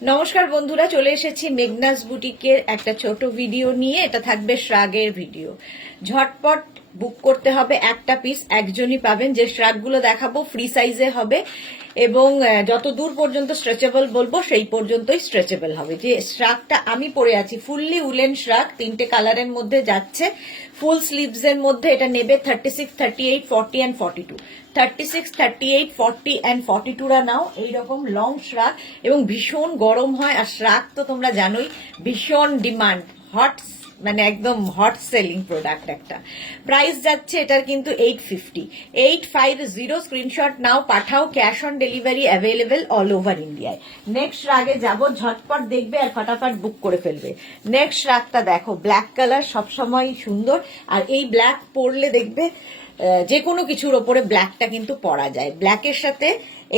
নমস্কার বন্ধুরা, চলে এসেছি মেঘনাস বুটিকের একটা ছোট ভিডিও নিয়ে। এটা থাকবে শ্রাগের ভিডিও। ঝটপট বুক করতে হবে, একটা পিস একজনই পাবেন। যে শ্রাগগুলো দেখাবো ফ্রি সাইজে হবে এবং যত দূর পর্যন্ত স্ট্রেচেবল বলবো সেই পর্যন্তই স্ট্রেচেবল হবে। যে শ্রাগটা আমি পরে আছি ফুললি উলেন শ্রাগ, 3টে কালারের মধ্যে যাচ্ছে। ফুল স্লিভস এর মধ্যে এটা নেবে 36, 38, 40 অ্যান্ড 42। 36, 38, 40 অ্যান্ড 42রা নাও। এইরকম লং শ্রাগ এবং ভীষণ গরম হয়। আর শ্রাগ তো তোমরা জানোই ভীষণ ডিমান্ড, হট, মানে একদম হট সেলিং প্রোডাক্ট একটা। প্রাইস যাচ্ছে এটার কিন্তু 850। 850 স্ক্রিনশট নাও, পাঠাও। Cash on delivery available all over ইন্ডিয়ায়। নেক্সট রাগে যাব, ঝটপট দেখবে আর ফটাফট বুক করে ফেলবে। নেক্সট রাগটা দেখো, ব্ল্যাক কালার সবসময় সুন্দর। আর এই ব্ল্যাক পরলে দেখবে যে কোনো কিছুর ওপরে ব্ল্যাকটা কিন্তু পরা যায়। ব্ল্যাকের সাথে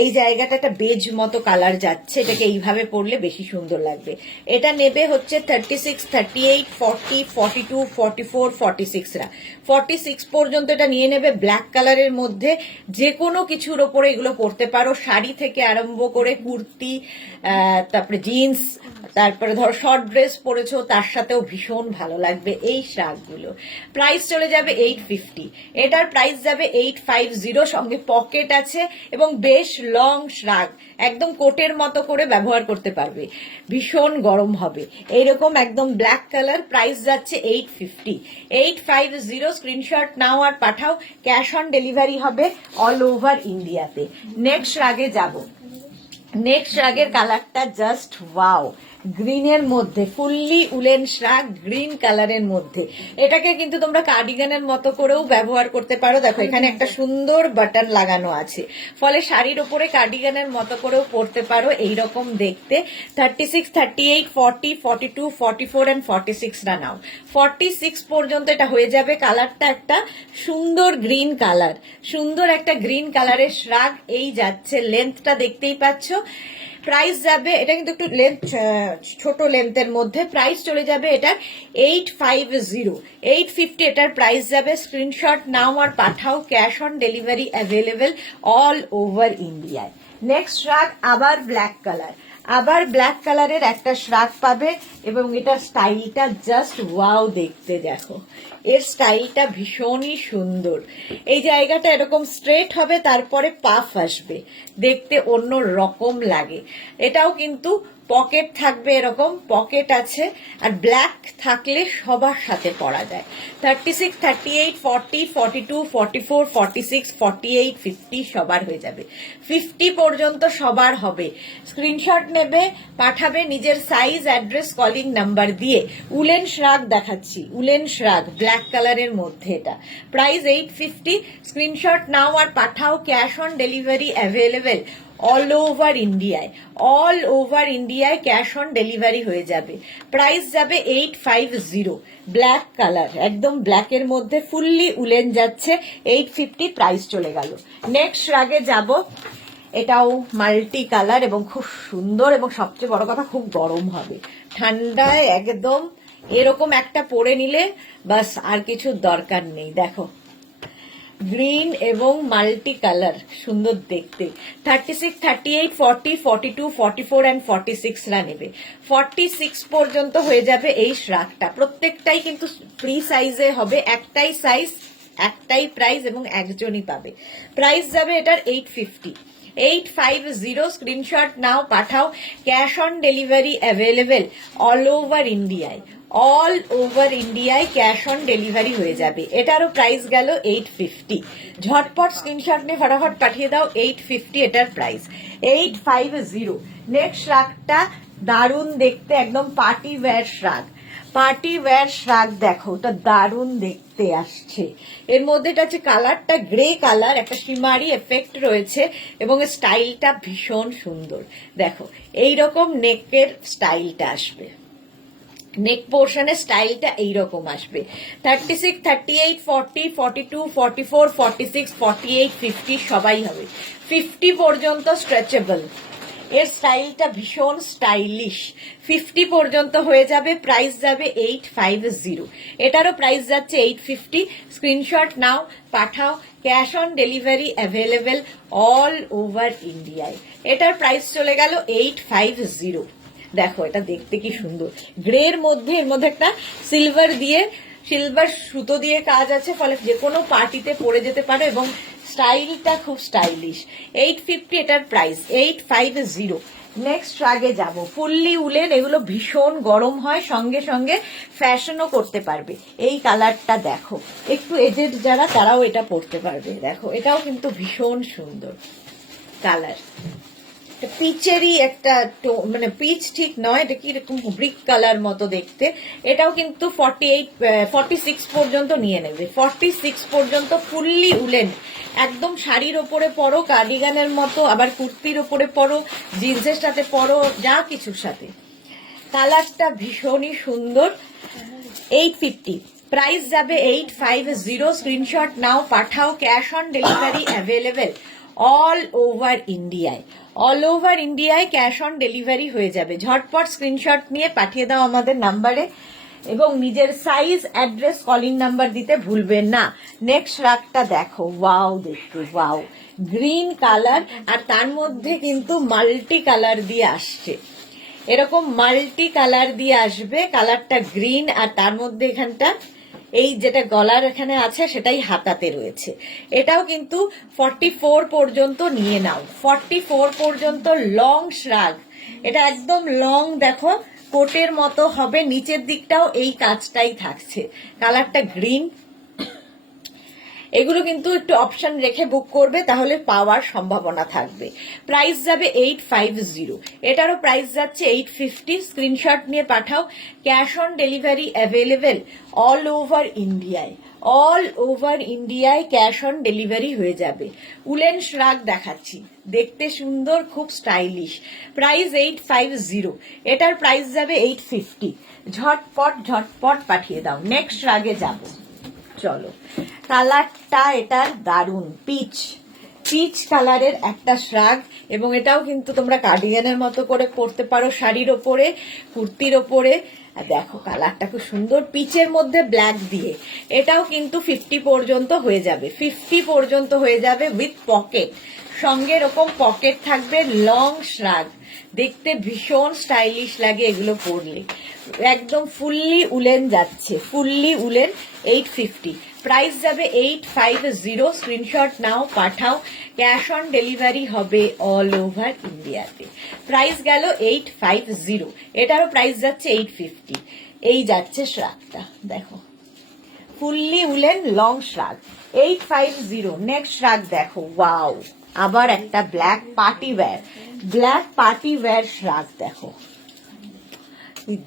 এই জায়গাটা একটা বেজ মতো কালার যাচ্ছে, এটাকে এইভাবে পরলে বেশি সুন্দর লাগবে। এটা নেবে হচ্ছে 36, 38, 40, 42, 44, 46রা। 46 পর্যন্ত এটা নিয়ে নেবে। ব্ল্যাক কালারের মধ্যে যে কোনো কিছুর ওপরে এগুলো পরতে পারো, শাড়ি থেকে আরম্ভ করে কুর্তি, তারপরে জিন্স, তারপরে ধরো শর্ট ড্রেস পরেছো তার সাথেও ভীষণ ভালো লাগবে এই শ্রাগগুলো। প্রাইস চলে যাবে 850। এটার প্রাইস যাবে 850। সঙ্গে পকেট আছে এবং বেশ লং শ্রাগ, একদম কোটের মতো করে ব্যবহার করতে পারবে। ভীষণ গরম হবে। এইরকম একদম ব্ল্যাক কালার। প্রাইস যাচ্ছে 850। 850 স্ক্রিনশট নাও আর পাঠাও। ক্যাশ অন ডেলিভারি হবে অল ওভার ইন্ডিয়াতে। নেক্সট রাগে যাব। নেক্সট শ্রাগের কালারটা জাস্ট ওয়াও, গ্রিনের মধ্যে, ফুললি উলেন শ্রাগ, গ্রিন কালারের মধ্যে। এটাকে কিন্তু তোমরা কার্ডিগানের মতো করেও ব্যবহার করতে পারো। দেখো এখানে একটা সুন্দর বাটন লাগানো আছে, ফলে শাড়ির ওপরে কার্ডিগানের মতো করেও পরতে পারো। এইরকম দেখতে। 36, 38, 40, 42, 44 অ্যান্ড 46রা নাও। 46 পর্যন্ত এটা হয়ে যাবে। কালারটা একটা সুন্দর গ্রিন কালার, সুন্দর একটা গ্রিন কালারের শ্রাগ এই যাচ্ছে। লেন্থটা দেখতেই পাচ্ছ। প্রাইস যাবে, এটা কিন্তু একটু লেন্থ ছোট লেন্থের মধ্যে। প্রাইস চলে যাবে এটা 850। 850 এটার প্রাইস যাবে। স্ক্রিনশট নাও আর পাঠাও। Cash on delivery available all over ইন্ডিয়ায়। নেক্সট শ্রাগ আবার ব্ল্যাক কালার, আবার ব্ল্যাক কালারের একটা শ্রাগ পাবে এবং এটা স্টাইলটা জাস্ট ওয়াও দেখতে। দেখো এর স্টাইলটা ভীষণই সুন্দর। এই জায়গাটা এরকম স্ট্রেট হবে, তারপরে পাফ আসবে, দেখতে অন্য রকম লাগে। এটাও কিন্তু পকেট থাকবে, এরকম পকেট আছে। আর ব্ল্যাক থাকলে সবার সাথে পরা যায়। 36, 38, 40, 42, 44, 46, 48, 50 সবার হয়ে যাবে। 50 পর্যন্ত সবার হবে। স্ক্রিনশট নেবে, পাঠাবে নিজের সাইজ, অ্যাড্রেস, কলিং নাম্বার দিয়ে। উলেন শ্রাগ দেখাচ্ছি, উলেন শ্রাগ ব্ল্যাক কালারের মধ্যে। এটা প্রাইস 850। স্ক্রিনশট নাও আর পাঠাও। Cash on delivery available all over ইন্ডিয়ায়। অল ওভার ইন্ডিয়ায় ক্যাশ অন ডেলিভারি হয়ে যাবে। প্রাইস যাবে 850। ব্ল্যাক কালার, একদম ব্ল্যাকের মধ্যে ফুললি উলেন যাচ্ছে। 850 প্রাইস চলে গেল। নেক্সট রাগে যাব। এটাও মাল্টি কালার এবং খুব সুন্দর, এবং সবচেয়ে বড় কথা খুব গরম হবে। ঠান্ডায় একদম এরকম একটা পরে নিলে বাস, আর কিছু দরকার নেই। দেখো গ্রিন এবং মাল্টি কালার, সুন্দর দেখতে। 36, 38, 40, 42, 44 অ্যান্ড 46রা নেবে। 46 পর্যন্ত হয়ে যাবে এই শ্রাগটা। প্রত্যেকটাই কিন্তু ফ্রি সাইজে হবে। একটাই সাইজ, একটাই প্রাইস এবং একজনই পাবে। প্রাইস যাবে এটার 850। 850 স্ক্রিনশট নাও, পাঠাও। Cash on delivery available all over ইন্ডিয়ায়। অল ওভার ইন্ডিয়ায় ক্যাশ অন ডেলিভারি হয়ে যাবে। এটারও প্রাইস গেল 850। ঝটপট স্ক্রিনশট নিয়ে ফটাফট পাঠিয়ে দাও। 850 এটার প্রাইস। 850। নেক্সট শ্রাগটা দারুণ দেখতে, একদম পার্টি ওয়্যার শ্রাগ। পার্টি ওয়্যার শ্রাগ দেখো, ওটা দারুণ দেখতে আসছে। এর মধ্যে এটা হচ্ছে কালারটা গ্রে কালার, একটা শিমারি এফেক্ট রয়েছে এবং স্টাইলটা ভীষণ সুন্দর। দেখো এইরকম নেকের স্টাইলটা আসবে, নেক পোর্শনের স্টাইলটা এইরকম আসবে। 36, 38, 40, 42, 44, 46, 48, 50 সবাই হবে। 50 পর্যন্ত স্ট্রেচেবল। এর স্টাইলটা ভীষণ স্টাইলিশ। 50 পর্যন্ত হয়ে যাবে। প্রাইস যাবে 850। এটারও প্রাইস যাচ্ছে 850। স্ক্রিনশট নাও, পাঠাও। Cash on delivery available all over ইন্ডিয়ায়। এটার প্রাইস চলে গেল 850। দেখো এটা দেখতে কি সুন্দর, গ্রের মধ্যে এর মধ্যে একটা সিলভার সুতো দিয়ে কাজ আছে, ফলে যে কোনো পার্টিতে পরে যেতে পারো এবং স্টাইলটা খুব স্টাইলিশ। 850 এটার প্রাইস, 850। নেক্সট আগে যাব, ফুললি উলেন, এগুলো ভীষণ গরম হয়, সঙ্গে সঙ্গে ফ্যাশনও করতে পারবে। এই কালারটা দেখো, একটু এজেড যারা তারাও এটা পরতে পারবে। দেখো এটাও কিন্তু ভীষণ সুন্দর কালার, পিচেরই একটা মানে পিচ ঠিক নয়, এটা কি এরকম ব্রিক কালার মতো দেখতে। এটাও কিন্তু 46 পর্যন্ত নিয়ে নেবে, 46 পর্যন্ত ফুললি উলেন, একদম শাড়ির ওপরে পরো, কার্ডিগানের মতো, আবার কুর্তির ওপরে পরো, জিন্সের সাথে পরো, যা কিছুর সাথে। কালারটা ভীষণই সুন্দর। 850 প্রাইস যাবে, 850। স্ক্রিনশট নাও, পাঠাও, cash on delivery available all over ইন্ডিয়ায়। অল ওভার ইন্ডিয়ায় ক্যাশ অন ডেলিভারি হয়ে যাবে। ঝটপট স্ক্রিনশট নিয়ে পাঠিয়ে দাও আমাদের নাম্বারে এবং নিজের সাইজ, অ্যাড্রেস, কলিং নাম্বার দিতে ভুলবেন না। নেক্সট রাগটা দেখো, ওয়াও দেখতে, ওয়াও, গ্রিন কালার, আর তার মধ্যে কিন্তু মাল্টি কালার দিয়ে আসছে, এরকম মাল্টি কালার দিয়ে আসবে। কালারটা গ্রিন, আর তার মধ্যে এখানটা এই যেটা গলার এখানে আছে সেটাই হাতাতে রয়েছে। এটাও কিন্তু 44 পর্যন্ত নিয়ে নাও, 44 পর্যন্ত লং শ্রাগ। এটা একদম লং, দেখো কোটের মতো হবে, নিচের দিকটাও এই কাজটাই থাকছে। কালারটা গ্রিন। এগুলো কিন্তু একটু অপশন রেখে বুক করবে, তাহলে পাওয়ার সম্ভাবনা থাকবে। প্রাইস যাবে 850, এটারও প্রাইস যাচ্ছে 850। স্ক্রিনশট নিয়ে পাঠাও, cash on delivery available all over ইন্ডিয়ায়। অল ওভার ইন্ডিয়ায় ক্যাশ অন ডেলিভারি হয়ে যাবে। উলেন শ্রাগ দেখাচ্ছি, দেখতে সুন্দর, খুব স্টাইলিশ। প্রাইস 850, এটার প্রাইস যাবে 850। ঝটপট ঝটপট পাঠিয়ে দাও। নেক্সট শ্রাগে যাব, চলো। কালারটা এটার দারুন, পিচ কালারের একটা শ্রাগ, এবং এটাও কিন্তু তোমরা কার্ডিগানের মতো করে পরতে পারো, শাড়ির ওপরে, কুর্তির ওপরে। দেখো কালারটা খুব সুন্দর, পিচের মধ্যে ব্ল্যাক দিয়ে। এটাও কিন্তু 50 পর্যন্ত হয়ে যাবে, 50 পর্যন্ত হয়ে যাবে উইথ পকেট, সঙ্গে এরকম পকেট থাকবে। লং শ্রাগ, দেখতে ভীষণ স্টাইলিশ লাগে এগুলো পরলে। একদম ফুললি উলেন যাচ্ছে, ফুললি উলেন। 850 প্রাইস যাবে, 850। স্ক্রিনশট নাও, পাঠাও, ক্যাশ অন ডেলিভারি হবে অল ওভার ইন্ডিয়াতে। প্রাইস গেল 850, এটারও প্রাইস যাচ্ছে 850। এই যাচ্ছে শ্রাগটা, দেখো ফুললি উলেন লং শ্রাগ, 850। নেক্সট শ্রাগ দেখো, ওয়াও, আবার একটা ব্ল্যাক পার্টি ওয়্যার শ্রাগ। দেখো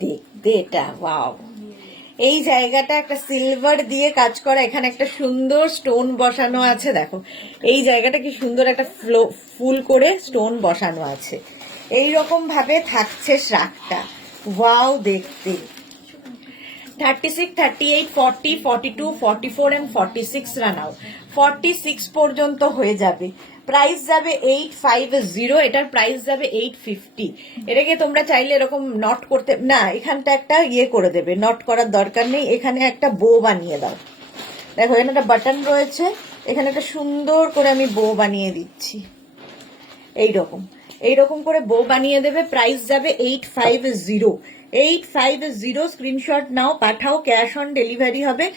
দেখতে এটা, ওয়াও, এই জায়গাটা একটা সিলভার দিয়ে কাজ করা, এখানে একটা সুন্দর স্টোন বসানো আছে। দেখো এই জায়গাটা কি সুন্দর, একটা ফুল করে স্টোন বসানো আছে। এইরকম ভাবে থাকছে শ্রাগটা, ওয়াও দেখতে। 36, 38, 40, 42, 44 and 46 রানাও, 46 পর্যন্ত হয়ে যাবে। প্রাইস যাবে 850, এটার প্রাইস যাবে 850। এটাকে তোমরা চাইলে এরকম নট করতে, না এখানটা একটা করে দেবে, নট করার দরকার নেই, এখানে একটা বো বানিয়ে দাও। দেখো এখানে একটা বাটন রয়েছে, এখানে একটা সুন্দর করে আমি বো বানিয়ে দিচ্ছি, এইরকম করে বো বানিয়ে দেবে। প্রাইস যাবে 850, 850। স্ক্রিনশট নাও, পাঠাও, ক্যাশ অন ডেলিভারি হবে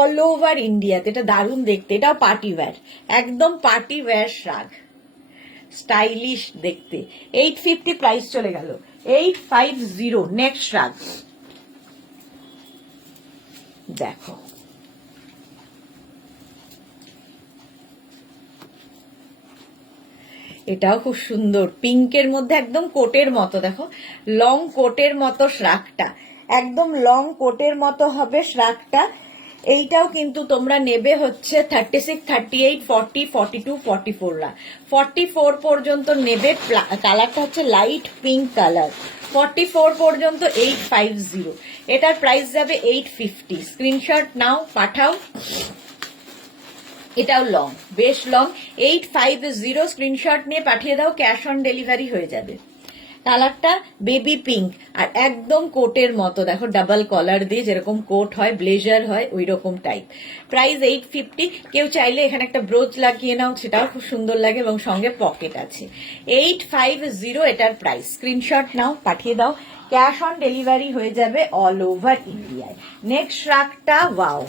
অল ওভার ইন্ডিয়াতে। এটা দারুণ দেখতে, এটাও পার্টি ওয়্যার, একদম পার্টি ওয়্যার শ্রাগ, স্টাইলিশ দেখতে। 850 প্রাইস চলে গেল, 850। নেক্সট শ্রাগ দেখো, এটাও খুব সুন্দর, পিঙ্কের মধ্যে একদম কোটের মতো। দেখো লং কোটের মতো শ্রাগটা, একদম লং কোটের মতো হবে শ্রাগটা। এইটাও কিন্তু তোমরা নেবে হচ্ছে 36, 38, 40, 42, 44 44 পর্যন্ত নেবে। কালারটা হচ্ছে লাইট পিঙ্ক কালার। 44 পর্যন্ত 850, এটার প্রাইস যাবে 850। স্ক্রিনশট নাও, পাঠাও, এটাও লং, বেশ লং। 850 স্ক্রিনশট নিয়ে পাঠিয়ে দাও, ক্যাশ অন ডেলিভারি হয়ে যাবে। কালারটা বেবি পিঙ্ক আর একদম কোটের মতো, দেখো ডাবল কলার দিয়ে যেরকম কোট হয়, ব্লেজার হয়, ওই রকম টাইপ। প্রাইস 850। কেউ চাইলে এখানে একটা ব্রোচ লাগিয়ে নাও, সেটাও খুব সুন্দর লাগে এবং সঙ্গে পকেট আছে। 850 এটার প্রাইস। স্ক্রিনশট নাও, পাঠিয়ে দাও, ক্যাশ অন ডেলিভারি হয়ে যাবে অল ওভার ইন্ডিয়ায়। নেক্সট শ্রাগটা ওয়াও,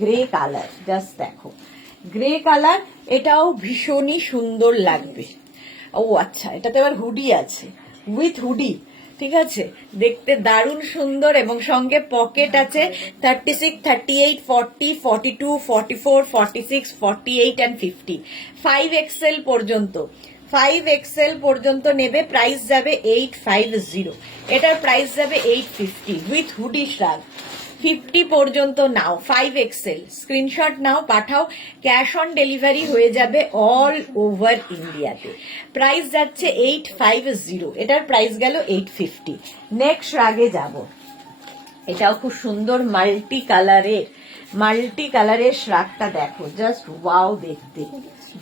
গ্রে কালার, জাস্ট দেখো গ্রে কালার, এটাও ভীষণই সুন্দর লাগবে। ও আচ্ছা, এটাতে আবার হুডি আছে, উইথ হুডি, ঠিক আছে, দেখতে দারুণ সুন্দর এবং সঙ্গে পকেট আছে। 36, 38, 40, 42, 44, 46, 48 and 50, 5XL পর্যন্ত। 5XL পর্যন্ত নেবে, প্রাইস যাবে 850। এটার প্রাইস যাবে 850 উইথ হুডি শ্রাগ। 50 পর্যন্ত নাও, 5XL স্ক্রিনশট নাও, পাঠাও, ক্যাশ অন ডেলিভারি হয়ে যাবে অল ওভার ইন্ডিয়াতে। প্রাইস যাচ্ছে 850, এটার প্রাইস গেল 850। নেক্সট রাগে যাব, এটাও খুব সুন্দর মাল্টি কালারের শ্রাগটা দেখো, জাস্ট ওয়াও দেখতে,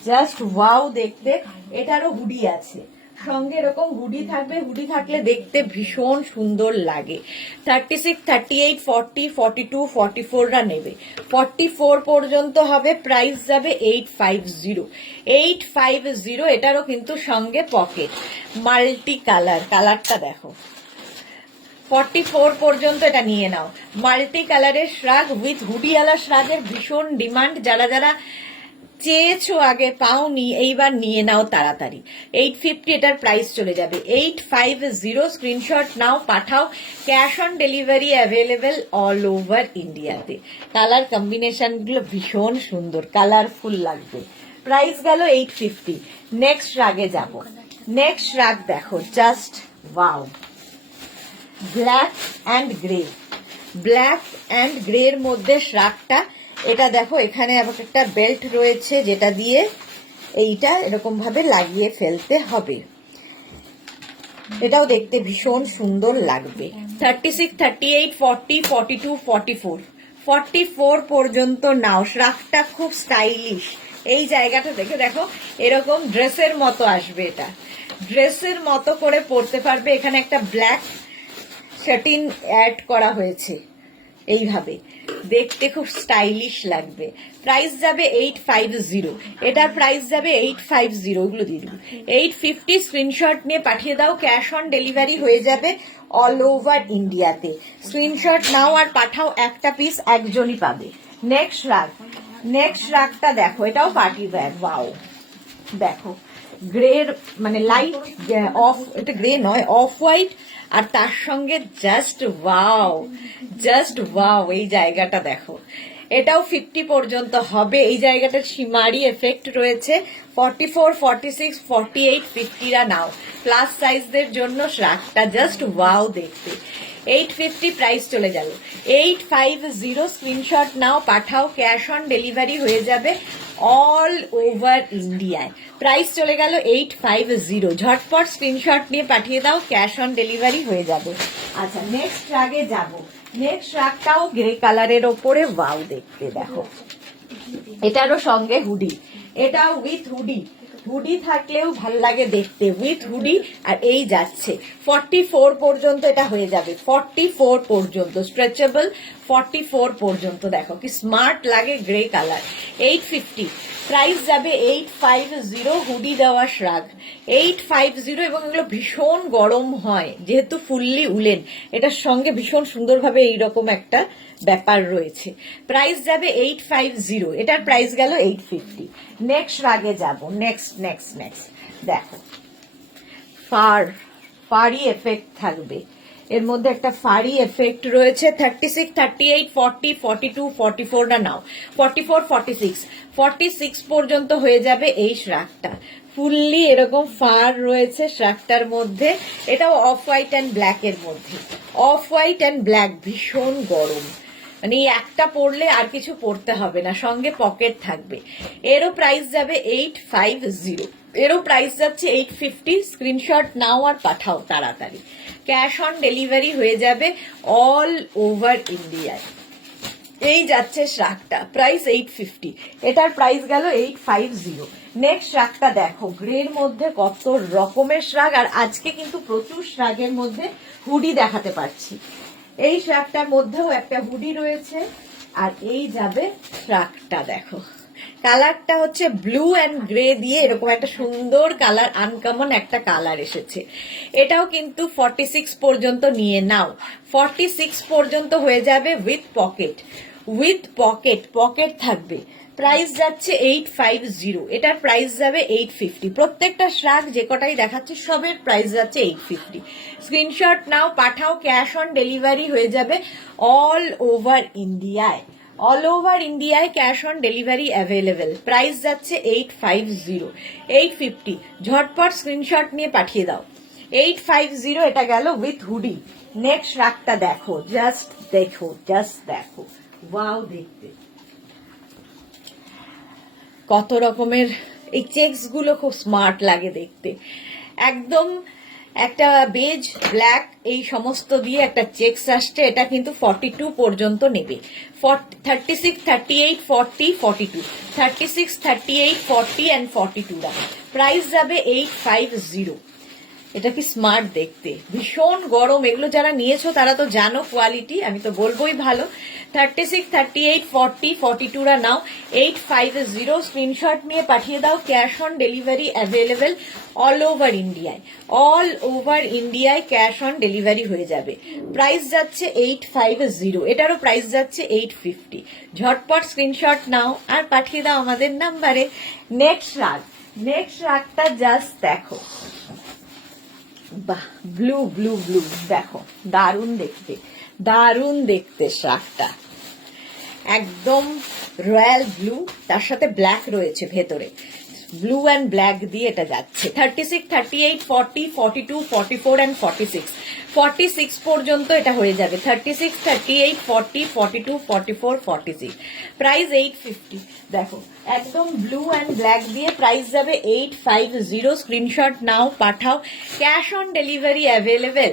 জাস্ট ওয়াও দেখতে। এটারও হুডি আছে, সঙ্গে এরকম হুডি থাকবে, হুডি থাকলে দেখতে ভীষণ সুন্দর লাগে। 36, 38, 40, 42, 44 রা নেবে, 44 পর্যন্ত হবে, প্রাইস যাবে 850। 850, এটারও কিন্তু সঙ্গে পকেট, মাল্টি কালারটা দেখো। 44 পর্যন্ত এটা নিয়ে নাও, মাল্টি কালারের শ্রাগ উইথ হুডিওয়ালা শ্রাগের ভীষণ ডিমান্ড, যারা যারা চেয়েছো আগে পাওনি, এইবার নিয়ে নাও তাড়াতাড়ি। 850 এটার প্রাইস চলে যাবে। 850 স্ক্রিনশট নাও, পাঠাও, cash on delivery available all over ইন্ডিয়াতে। কালার কম্বিনেশন গুলো ভীষণ সুন্দর, কালারফুল লাগবে। প্রাইস গেল 850। নেক্সট রাগে যাব, নেক্সট রাগ দেখো, just wow, black and grey, black and grey এর মধ্যে শ্রাগটা, এটা দেখো এখানে আবার একটা বেল্ট রয়েছে যেটা দিয়ে এইটা এরকম ভাবে লাগিয়ে ফেলতে হবে, এটাও দেখতে ভীষণ সুন্দর লাগবে। 36, 38, 40, 42, 44, 44 পর্যন্ত নাও, শ্রাগটা খুব স্টাইলিশ। এই জায়গাটা দেখে দেখো, এরকম ড্রেসের মতো আসবে, এটা ড্রেসের মতো করে পরতে পারবে। এখানে একটা ব্ল্যাক শাটিন অ্যাড করা হয়েছে, এইভাবে দেখতে খুব স্টাইলিশ লাগবে। প্রাইস যাবে 850, এটার প্রাইস যাবে 850, ওগুলো দিয়ে দিবি। 850 স্ক্রিনশট নিয়ে পাঠিয়ে দাও, ক্যাশ অন ডেলিভারি হয়ে যাবে অল ওভার ইন্ডিয়াতে। স্ক্রিনশট নাও আর পাঠাও, একটা পিস একজনই পাবে। নেক্সট রাগটা দেখো, এটাও পার্টি ব্যাগ, ওয়াও দেখো, গ্রের মানে লাইট অফ, এটা গ্রে নয়, অফ হোয়াইট, আর তার সঙ্গে জাস্ট ওয়াও, এই জায়গাটা দেখো, এটাও 50 পর্যন্ত হবে। এই জায়গাটার সীমারি এফেক্ট রয়েছে। 44, 46, 48, 50 রা নাও, প্লাস সাইজদের জন্য শ্রাগটা জাস্ট ওয়াও দেখতে। 850 প্রাইস চলে গেল। 850 স্ক্রিনশট নাও, পাঠাও, ক্যাশ অন ডেলিভারি হয়ে যাবে অল ওভার ইন্ডিয়ায়। প্রাইস চলে গেল 850, ঝটপট স্ক্রিনশট নিয়ে পাঠিয়ে দাও, ক্যাশ অন ডেলিভারি হয়ে যাবে। আচ্ছা, নেক্সট রাগে যাব, নেক্সট রাগটাও গ্রে কালারের ওপরে ওয়াও দেখতে, দেখো এটারও সঙ্গে হুডি, এটা উইথ হুডি, হুডি থাকলেও ভাল লাগে দেখতে, উইথ হুডি। আর এই যাচ্ছে 44 পর্যন্ত এটা হয়ে যাবে, 44 পর্যন্ত স্ট্রেচেবল, 44 পর্যন্ত। দেখো কি স্মার্ট লাগে, গ্রে কালার। 850 প্রাইস যাবে 850, হুডি দেওয়া শ্রাগ 850। এবং এগুলো ভীষণ গরম হয়, যেহেতু ফুললি উলেন, এটার সঙ্গে ভীষণ সুন্দরভাবে এইরকম একটা ব্যাপার রয়েছে। প্রাইস যাবে 850, এটার প্রাইস গেল 850। নেক্সট রাগে যাব, নেক্সট দেখো, ফারি এফেক্ট থাকবে এর মধ্যে, একটা ফারি এফেক্ট রয়েছে। 36, 38, 40, 42, 44 না নাও, 44, 46, 46 পর্যন্ত হয়ে যাবে এই শ্রাগটা। ফুললি এরকম ফার রয়েছে শ্রাগটার মধ্যে। এটাও অফ হোয়াইট অ্যান্ড ব্ল্যাক এর মধ্যে, অফ হোয়াইট অ্যান্ড ব্ল্যাক, ভীষণ গরম, মানে এই একটা পরলে আর কিছু পরতে হবে না, সঙ্গে পকেট থাকবে। এরও প্রাইস যাবে 850, এরও প্রাইস যাচ্ছে 850। স্ক্রিনশট নাও আর পাঠাও তাড়াতাড়ি, ক্যাশ অন ডেলিভারি হয়ে যাবে অল ওভার ইন্ডিয়ায়। এই যাচ্ছে শ্রাগটা, প্রাইস 850, এটার প্রাইস গেল 850। নেক্সট শ্রাগটা দেখো, গ্রের মধ্যে কত রকমের শ্রাগ, আর আজকে কিন্তু প্রচুর শ্রাগের মধ্যে হুডি দেখাতে পারছি। এই শ্রাগটার মধ্যেও একটা হুডি রয়েছে, আর এই যাবে শ্রাগটা দেখো, কালারটা হচ্ছে ব্লু অ্যান্ড গ্রে দিয়ে এরকম একটা সুন্দর কালার, আনকমন একটা কালার এসেছে। এটাও কিন্তু 46 পর্যন্ত নিয়ে নাও, 46 পর্যন্ত হয়ে যাবে উইথ পকেট, পকেট থাকবে। প্রাইস যাচ্ছে 850, এটার প্রাইস যাবে 850। প্রত্যেকটা শ্রাগ যে কটাই দেখাচ্ছে সবের প্রাইস যাচ্ছে 850। স্ক্রিনশট নাও, পাঠাও, ক্যাশ অন ডেলিভারি হয়ে যাবে অল ওভার ইন্ডিয়ায়, অল ওভার ইন্ডিয়ায় cash on delivery available. Price যাচ্ছে 850, 850। ঝটপট স্ক্রিনশট নিয়ে পাঠিয়ে দাও। 850 এটা গেল উইথ হুডি। নেক্সট রাগটা দেখো, জাস্ট দেখো, ওয়াও, দেখতে কত রকমের এই চেকস গুলো খুব স্মার্ট লাগে দেখতে। একদম একটা বেজ ব্ল্যাক এই সমস্ত দিয়ে একটা চেকস আসছে। এটা কিন্তু 42 পর্যন্ত নেবে, 36, 38, 40, 42, 36, 38, 40 and 42 প্রাইস যাবে 850। এটা কি স্মার্ট দেখতে, ভীষণ গরম। এগুলো যারা নিয়েছো তারা তো জানো কোয়ালিটি, আমি তো বলবোই ভালো। 36, 38, 40, 42 নাও, 850। স্ক্রিনশট নিয়ে পাঠিয়ে দাও, cash on delivery available all over ইন্ডিয়ায়, ক্যাশ অন ডেলিভারি হয়ে যাবে। প্রাইস যাচ্ছে 850, এটারও প্রাইস যাচ্ছে 850। ঝটপট স্ক্রিনশট নাও আর পাঠিয়ে দাও আমাদের নাম্বারে। নেক্সট রাগটা জাস্ট দেখো, বাহ, ব্লু দেখো, দারুণ দেখতে শ্রাগটা, একদম রয়্যাল ব্লু, তার সাথে ব্ল্যাক রয়েছে ভেতরে, ব্লু অ্যান্ড ব্ল্যাক দিয়ে এটা যাচ্ছে। 36, 38, 40, 42, 44 and 46, 46 পর্যন্ত এটা হয়ে যাবে। 36, 38, 40, 42, 44, 46, প্রাইস 850। দেখো, একদম ব্লু অ্যান্ড ব্ল্যাক দিয়ে প্রাইস যাবে 850। স্ক্রিনশট নাও, পাঠাও, cash on delivery available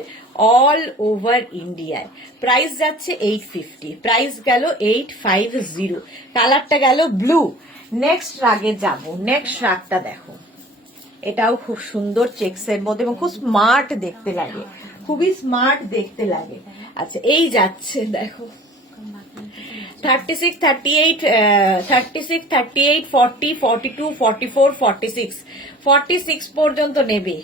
all over ইন্ডিয়ায়। প্রাইস যাচ্ছে 850, প্রাইস গেল 850, কালারটা গেল ব্লু। নেক্সট রাগে যাব, নেক্সট রাগটা দেখো, এটাও খুব সুন্দর চেক্সের মধ্যে এবং খুব স্মার্ট দেখতে লাগে, খুবই স্মার্ট দেখতে লাগে। আচ্ছা, এই যাচ্ছে দেখো, 36, 38, 40, 42, 44, 46, 46 পর্যন্ত নেবে।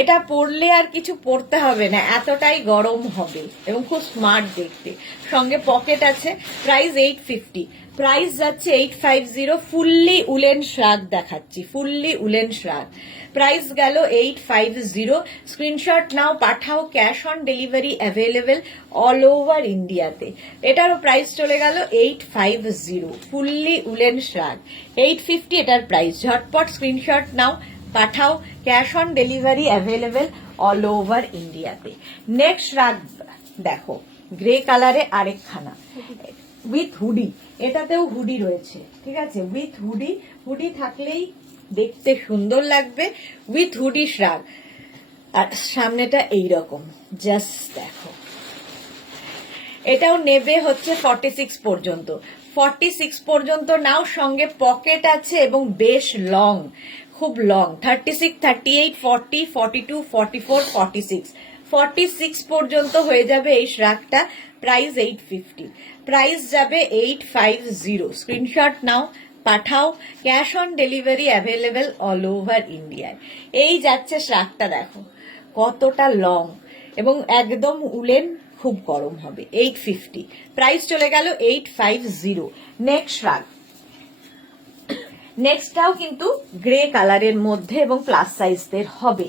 এটা পরলে আর কিছু পরতে হবে না, এতটাই গরম হবে এবং খুব স্মার্ট দেখতে, সঙ্গে পকেট আছে। প্রাইস 850, প্রাইস যাচ্ছে 850। ফুললি উলেন শ্রাগ দেখাচ্ছি, ফুললি উলেন শ্রাগ, প্রাইস গেল 850। স্ক্রিনশট নাও, পাঠাও, cash on delivery available all over ইন্ডিয়াতে। এটারও প্রাইস চলে গেল 850, ফুললি উলেন শ্রাগ 850 এটার প্রাইস। ঝটপট স্ক্রিনশট নাও, পাঠাও, cash on delivery available all over ইন্ডিয়াতে। নেক্সট রাগ দেখো, গ্রে কালারে আরেকখানা উইথ হুডি, এটাতেও হুডি রয়েছে, ঠিক আছে, উইথ হুডি থাকলেই দেখতে সুন্দর লাগবে, উইথ হুডি শ্রাগ। আর সামনেটা এইরকম, জাস্ট দেখো, এটাও নেবে হচ্ছে 46 পর্যন্ত, 46 পর্যন্ত নাও, সঙ্গে পকেট আছে এবং বেশ লং, খুব লং। 36, 38, 40, 42, 44, 46, 46 পর্যন্ত হয়ে যাবে এই শ্রাগটা। প্রাইস 850, প্রাইস যাবে 850। স্ক্রিনশট নাও, পাঠাও, cash on delivery available all over ইন্ডিয়ায়। এই যাচ্ছে শ্রাগটা দেখো, কতটা লং এবং একদম উলেন, খুব গরম হবে। 850, প্রাইস চলে গেল 850। নেক্সট রাগ, নেক্সটটাও কিন্তু গ্রে কালারের মধ্যে এবং প্লাস সাইজদের হবে।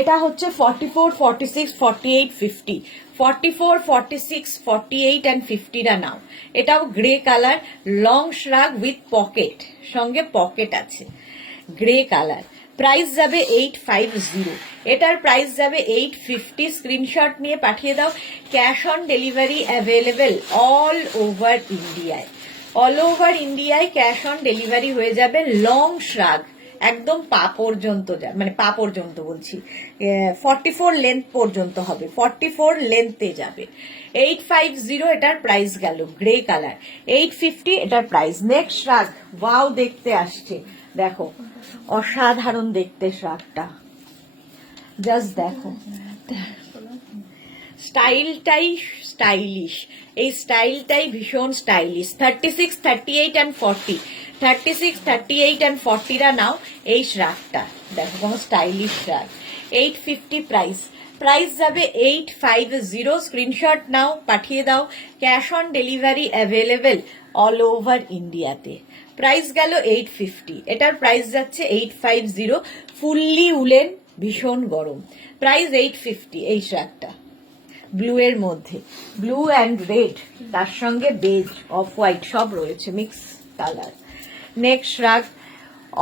এটা হচ্ছে 44, 46, 48, 50, 44, 46, 48 and 50 নাও। এটাও grey colour, long শ্রাগ with pocket, সঙ্গে পকেট আছে, গ্রে কালার। প্রাইস যাবে 850, এটার প্রাইস যাবে 850। স্ক্রিনশট নিয়ে পাঠিয়ে দাও, cash on delivery available all over ইন্ডিয়ায়, অল ওভার ইন্ডিয়ায় ক্যাশ অন ডেলিভারি হয়ে যাবে। লং শ্রাগ, একদম পা পর্যন্ত মানে পা পর্যন্ত বলছি, 44 লেন্থ পর্যন্ত হবে, 44 লেন্থে যাবে। 850 এটার প্রাইস গেল, গ্রে কালার। 850 এটার প্রাইস। নেক্সট শ্রাগ, ওয়াও দেখতে আসছে, দেখো অসাধারণ দেখতে শ্রাগটা, জাস্ট দেখো, স্টাইলটাই স্টাইলিশ, এই স্টাইলটাই ভীষণ স্টাইলিশ। 36, 38 অ্যান্ড 40, 36, 38 অ্যান্ড 40রা নাও এই শ্রাগটা, দেখো কোনো স্টাইলিশ শ্রাগ। 850 প্রাইস, প্রাইস যাবে 850। স্ক্রিনশট নাও, পাঠিয়ে দাও। Cash on delivery available all over ইন্ডিয়াতে। প্রাইস গেল 850, এটার প্রাইস যাচ্ছে 850। ফুললি উলেন, ভীষণ গরম। প্রাইস 850 এই শ্রাগটা, ব্লু এর মধ্যে, ব্লু অ্যান্ড রেড, তার সঙ্গে বেজ অফ হোয়াইট সব রয়েছে, মিক্স কালার। নেক্সট শ্রাগ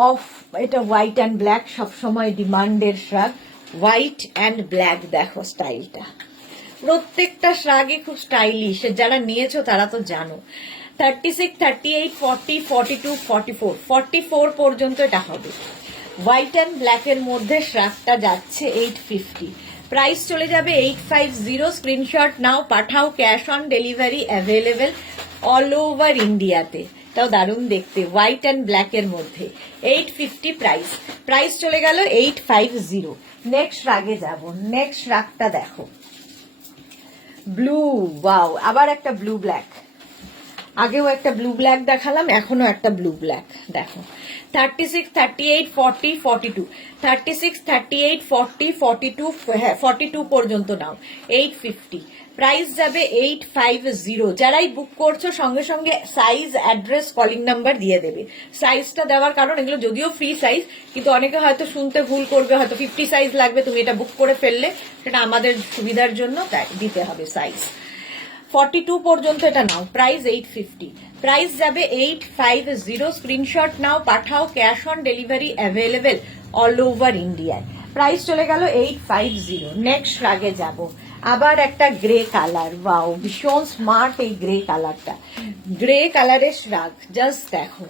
অফ, এটা হোয়াইট অ্যান্ড ব্ল্যাক, সবসময় ডিমান্ডের শ্রাগ, হোয়াইট অ্যান্ড ব্ল্যাক। দেখো স্টাইলটা, প্রত্যেকটা শ্রাগই খুব স্টাইলিশ, যারা নিয়েছো তারা তো জানো। 36, 38, 40, 42, 44, 44 পর্যন্ত এটা হবে। হোয়াইট অ্যান্ড ব্ল্যাক এর মধ্যে শ্রাগটা যাচ্ছে 850। প্রাইস চলে যাবে 850। স্ক্রিনশট নাও, পাঠাও। Cash on delivery available all over ইন্ডিয়াতে। তাও দারুণ দেখতে, হোয়াইট অ্যান্ড ব্ল্যাক এর মধ্যে। 850 প্রাইস, প্রাইস চলে গেল 850। নেক্সট রাগে যাব, নেক্সট রাগটা দেখো, ব্লু, ওয়াও, আবার একটা ব্লু ব্ল্যাক। আগেও একটা ব্লু ব্ল্যাক দেখালাম, এখনো একটা ব্লু ব্ল্যাক, দেখো। 36, 38, 40, 42, 36, 38, 40, 42, হ্যাঁ 42 পর্যন্ত নাও। 850 প্রাইস যাবে 850। যারাই বুক করছো সঙ্গে সঙ্গে সাইজ, অ্যাড্রেস, কলিং নাম্বার দিয়ে দেবে। সাইজটা দেওয়ার কারণ, এগুলো যদিও ফ্রি সাইজ, কিন্তু অনেকে হয়তো শুনতে ভুল করবে, হয়তো 50 সাইজ লাগবে, তুমি এটা বুক করে ফেললে, সেটা আমাদের সুবিধার জন্য তাই দিতে হবে সাইজ। 42 পর্যন্ত এটা নাও। প্রাইস 850, প্রাইস যাবে 850। স্ক্রিনশট নাও, পাঠাও। Cash on delivery available all over ইন্ডিয়ায়। প্রাইস চলে গেল 850। নেক্সট রাগে যাব, আবার একটা গ্রে কালার, ওয়াও ভীষণ স্মার্ট এই গ্রে কালারটা, গ্রে কালারের শ্রাগ, জাস্ট দেখো।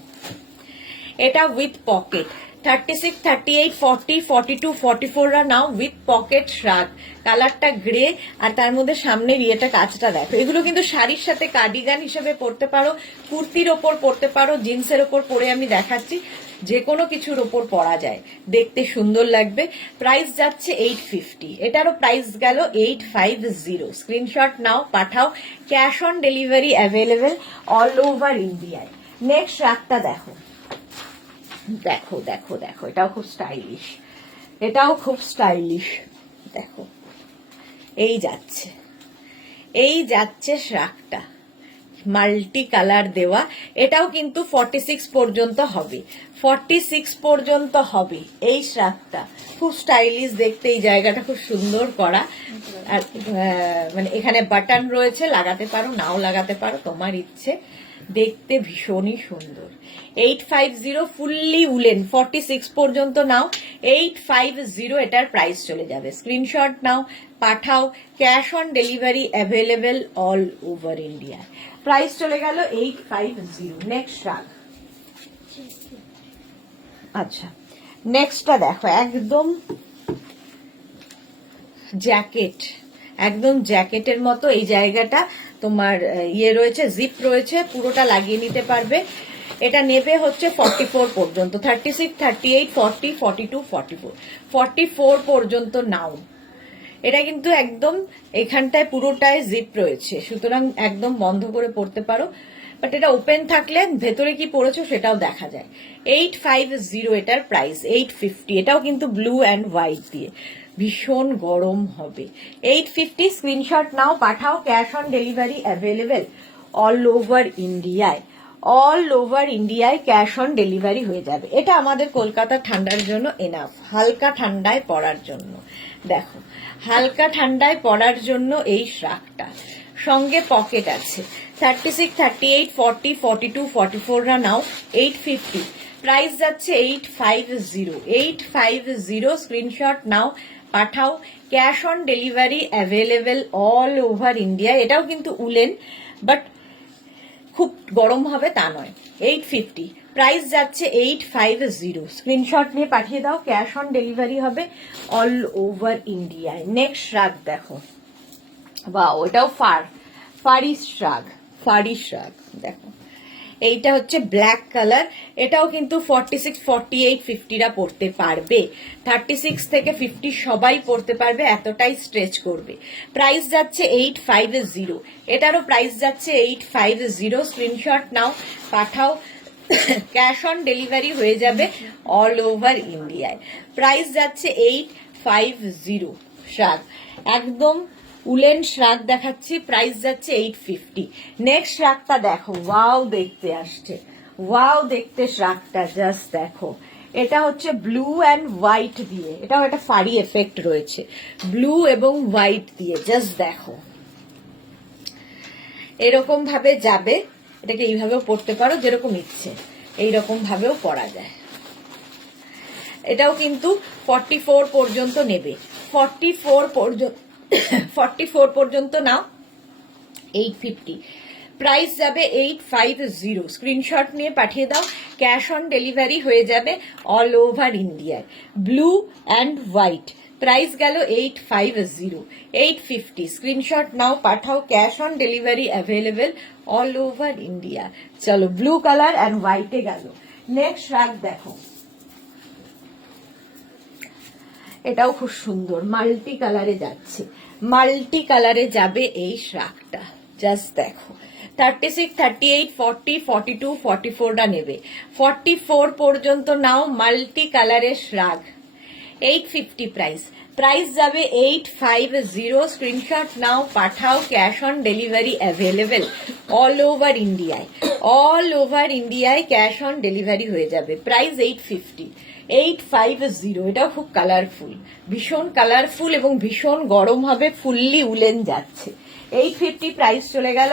এটা উইথ পকেট। 36, 38, 40, 42, 44রা নাও উইথ পকেট শ্রাগ। কালারটা গ্রে, আর তার মধ্যে সামনের ইয়েটা, কাজটা দেখো। এগুলো কিন্তু শাড়ির সাথে কার্ডিগান হিসেবে পরতে পারো, কুর্তির ওপর পরতে পারো, জিন্সের ওপর পরে আমি দেখাচ্ছি, যে কোনো কিছুর ওপর পরা যায়, দেখতে সুন্দর লাগবে। প্রাইস যাচ্ছে 850, এটারও প্রাইস গেল 850। স্ক্রিনশট নাও, পাঠাও। Cash on delivery available all over ইন্ডিয়ায়। নেক্সট রাগটা দেখো, দেখো দেখো দেখো, এটাও খুব স্টাইলিশ, এটাও খুব স্টাইলিশ, দেখো এই যাচ্ছে, এই যাচ্ছে শ্রাগটা, মাল্টি কালার দেওয়া। এটাও কিন্তু 46 পর্যন্ত হবে, 46 পর্যন্ত হবে এই শ্রাগটা। খুব স্টাইলিশ দেখতে, এই জায়গাটা খুব সুন্দর করা, আর মানে এখানে বাটন রয়েছে, লাগাতে পারো নাও লাগাতে পারো, তোমার ইচ্ছে, দেখতে ভীষণই সুন্দর। 850 ফুললি উলেন, 46 পর্যন্ত নাও। 850 এটার প্রাইস চলে যাবে। স্ক্রিনশট নাও, পাঠাও। Cash on delivery available all over India. Price চলে গেল 850। নেক্সট রাগ, আচ্ছা নেক্সটটা দেখো, একদম জ্যাকেট, একদম জ্যাকেটের মতো এই জায়গাটা তোমার ইয়ে রয়েছে, জিপ রয়েছে, পুরোটা লাগিয়ে নিতে পারবে। এটা নেবে হচ্ছে 44 পর্যন্ত, 36, 38, 40, 42, 44, 44 পর্যন্ত নাও। এটা কিন্তু একদম এখানটায় পুরোটায় জিপ রয়েছে, সুতরাং একদম বন্ধ করে পড়তে পারো, বাট এটা ওপেন থাকলে ভেতরে কি পড়েছো সেটাও দেখা যায়। 850 এটার প্রাইস, 850। এটাও কিন্তু ব্লু অ্যান্ড হোয়াইট দিয়ে, ভীষণ গরম হবে। 850 স্ক্রিনশট নাও, পাঠাও। Cash on delivery available all over ইন্ডিয়ায়, অল ওভার ইন্ডিয়ায় ক্যাশ অন ডেলিভারি হয়ে যাবে। এটা আমাদের কলকাতা ঠান্ডার জন্য এনাফ, হালকা ঠান্ডায় পড়ার জন্য। দেখো হালকা ঠান্ডায় পড়ার জন্য এই শ্রাগটা, সঙ্গে পকেট আছে। 36, 38, 40, 42, 44রা নাও। 850 প্রাইস যাচ্ছে 850, 850। স্ক্রিনশট নাও, পাঠাও। Cash on delivery available all over India. এটাও কিন্তু উলেন, বাট খুব গরম হবে তা নয়। 850 প্রাইস যাচ্ছে 850। স্ক্রিনশট নিয়ে পাঠিয়ে দাও, ক্যাশ অন ডেলিভারি হবে অল ওভার ইন্ডিয়ায়। নেক্সট শ্রাগ দেখো, বা ওটাও ফারি শ্রাগ দেখো, এইটা হচ্ছে ব্ল্যাক কালার। এটাও কিন্তু 46, 48, 50রা পড়তে পারবে, 36 থেকে 50 সবাই পড়তে পারবে, এতটাই স্ট্রেচ করবে। প্রাইস যাচ্ছে 850, এটারও প্রাইস যাচ্ছে 850। স্ক্রিনশট নাও, পাঠাও, ক্যাশ অন ডেলিভারি হয়ে যাবে অল ওভার ইন্ডিয়ায়। প্রাইস যাচ্ছে 850। শ্রাগ একদম উলেন শ্রাগ দেখাচ্ছি, প্রাইস যাচ্ছে 850। নেক্সট শ্রাগটা দেখো, ওয়াও দেখতে আসছে, ওয়াও দেখতে শ্রাগটা জাস্ট দেখো। এটা হচ্ছে ব্লু অ্যান্ড হোয়াইট দিয়ে, এটাও একটা ফারি এফেক্ট রয়েছে ব্লু এবং হোয়াইট দিয়ে, জাস্ট দেখো এরকম ভাবে যাবে। এটাকে এইভাবেও পড়তে পারো যেরকম ইচ্ছে, এইরকম ভাবেও পড়া যায়। এটাও কিন্তু 44 পর্যন্ত নেবে, 44 পর্যন্ত নাও, 850। প্রাইস যাবে 850। স্ক্রিনশট নিয়ে পাঠিয়ে দাও, ক্যাশ অন ডেলিভারি হয়ে যাবে অল ওভার ইন্ডিয়ায়। ব্লু অ্যান্ড হোয়াইট, প্রাইস গেল 850, 850। স্ক্রিনশট নাও, পাঠাও, cash on delivery available all over India. চলো, ব্লু কালার অ্যান্ড হোয়াইটে গেল। নেক্সট শ্রাগ দেখো, এটাও খুব সুন্দর, মাল্টি কালারে যাচ্ছে, মাল্টি কালারে যাবে এই শ্রাগটা, জাস্ট দেখো। 36, 38, 40, 42, 44টা নেবে, 44 পর্যন্ত নাও, মাল্টি কালারের শ্রাগ, 850 প্রাইস। প্রাইস যাবে 850। স্ক্রিনশট নাও, পাঠাও, cash on delivery available all over ইন্ডিয়ায়, অল ওভার ইন্ডিয়ায় ক্যাশ অন ডেলিভারি হয়ে যাবে। প্রাইস 850, 850। এটাও খুব কালারফুল, ভীষণ কালারফুল এবং ভীষণ গরম হবে, ফুললি উলেন যাচ্ছে। 850 প্রাইস চলে গেল।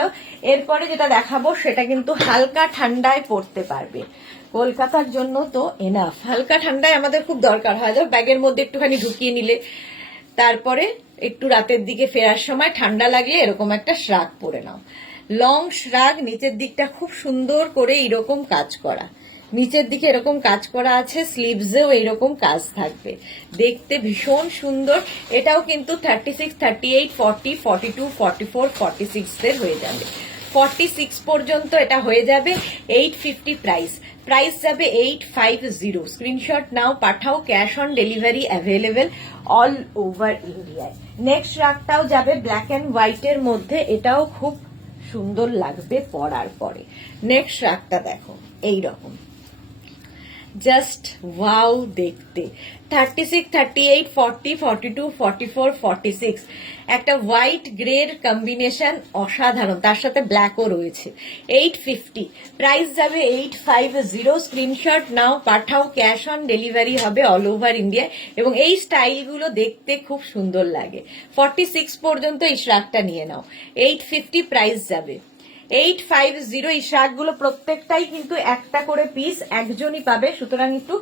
এরপরে যেটা দেখাবো সেটা কিন্তু হালকা ঠান্ডায় পড়তে পারবে, কলকাতার জন্য তো এনাফ। হালকা ঠান্ডায় আমাদের খুব দরকার হয়, ব্যাগের মধ্যে একটুখানি ঢুকিয়ে নিলে, তারপরে একটু রাতের দিকে ফেরার সময় ঠান্ডা লাগলে এরকম একটা শ্রাগ পরে নাও। লং শ্রাগ, নিচের দিকটা খুব সুন্দর করে এরকম কাজ করা, নিচের দিকে এরকম কাজ করা আছে, স্লিভসেও এইরকম কাজ থাকবে, দেখতে ভীষণ সুন্দর। এটাও কিন্তু 36, 38, 40, 42, 44, 46 দের হয়ে যাবে, 46 পর্যন্ত এটা হয়ে যাবে। 850 প্রাইস, প্রাইস যাবে 850। স্ক্রিনশট নাও, পাঠাও, cash on delivery available all over ইন্ডিয়ায়। নেক্সট রাগটাও যাবে ব্ল্যাক অ্যান্ড হোয়াইটের মধ্যে, এটাও খুব সুন্দর লাগবে পরার পরে। নেক্সট রাগটা দেখো, এইরকম জাস্ট ওয়াও দেখতে। 36, 38, 40, 42, 44, 46 একটা হোয়াইট গ্রের কম্বিনেশন অসাধারণ, তার সাথে ব্ল্যাকও রয়েছে। 850 প্রাইস যাবে 850। স্ক্রিনশট নাও, পাঠাও, ক্যাশ অন ডেলিভারি হবে অল ওভার ইন্ডিয়ায়, এবং এই স্টাইলগুলো দেখতে খুব সুন্দর লাগে। 46 পর্যন্ত এই শ্রাগটা নিয়ে নাও, 850 প্রাইস যাবে। 850। এই শ্রাগগুলো প্রত্যেকটাই কিন্তু একটা করে পিস, একজনই পাবে, সুতরাং একটু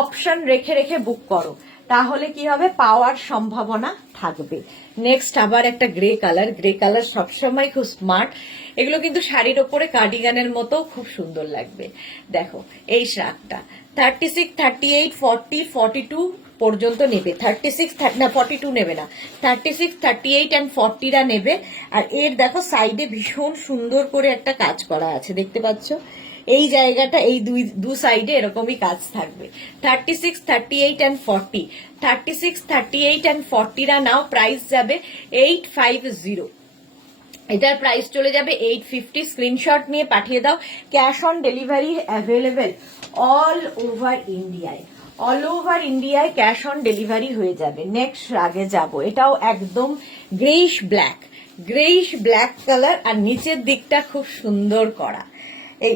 অপশন রেখে রেখে বুক করো, তাহলে কি হবে, পাওয়ার সম্ভাবনা থাকবে। নেক্সট আবার একটা গ্রে কালার, গ্রে কালার সবসময় খুব স্মার্ট, এগুলো কিন্তু শাড়ির ওপরে কার্ডিগানের মতো খুব সুন্দর লাগবে। দেখো এই শ্রাগটা 36, 38, 40, 42 পর্যন্ত নেবে, 36 না 42 নেবে না, 36, 38 অ্যান্ড 40রা নেবে। আর এর দেখো সাইডে ভীষণ সুন্দর করে একটা কাজ করা আছে, দেখতে পাচ্ছ এই জায়গাটা, এই দু সাইডে এরকমই কাজ থাকবে। 36, 38 অ্যান্ড 40, 36, 38 অ্যান্ড 40রা নাও, প্রাইস যাবে 850। এটার প্রাইস চলে যাবে 850। স্ক্রিনশট নিয়ে পাঠিয়ে দাও, cash on delivery available all over ইন্ডিয়ায়, অল ওভার ইন্ডিয়ায় ক্যাশ অন ডেলিভারি হয়ে যাবে। নেক্সট রাগে যাব, এটাও একদম গ্রেইশ ব্ল্যাক কালার, আর নিচের দিকটা খুব সুন্দর করা। এই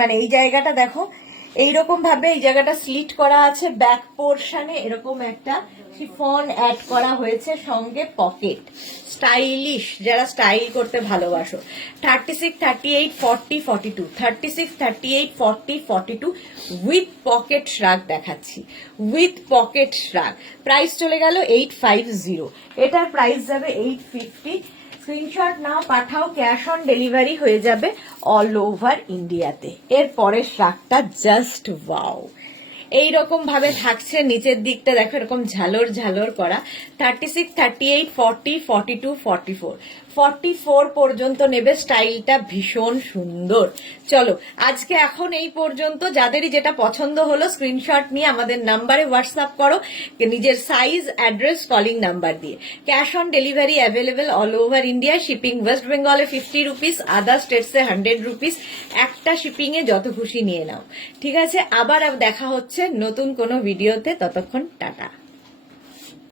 মানে এই জায়গাটা দেখো, এইরকম ভাবে এই জায়গাটা স্লিট করা আছে, ব্যাক পোর্শনে এরকম একটা শিফন অ্যাড করা হয়েছে, সঙ্গে পকেট, স্টাইলিশ, যারা স্টাইল করতে ভালোবাসো। 36, 38, 40, 42, 36, 38, 40, 42 উইথ পকেট শ্রাগ দেখাচ্ছি, উইথ পকেট শ্রাগ। প্রাইস চলে গেল 850, এটার প্রাইস যাবে 850। স্ক্রিনশট নাও, পাঠাও, ক্যাশ অন ডেলিভারি হয়ে যাবে অল ওভার ইন্ডিয়াতে। এর পরের শার্টটা জাস্ট ওয়াও, এইরকম ভাবে থাকছে, নিচের দিকটা দেখো এরকম ঝালর ঝালর করা। 36, 38, 40, 42, 44, 44 পর্যন্ত নেবে। স্টাইলটা ভীষণ সুন্দর। চলো আজকে এখন এই পর্যন্ত। যাদেরই যেটা পছন্দ হলো স্ক্রিনশট নিয়ে আমাদের নাম্বারে হোয়াটসঅ্যাপ করো, নিজের সাইজ, অ্যাড্রেস, কলিং নাম্বার দিয়ে। Cash on delivery available all over India. Shipping West বেঙ্গলে 50 রুপিস, আদার স্টেটসে 100 রুপিস। একটা শিপিং এ যত খুশি নিয়ে নাও, ঠিক আছে? আবার দেখা হচ্ছে নতুন কোনো ভিডিওতে, ততক্ষণ টাটা।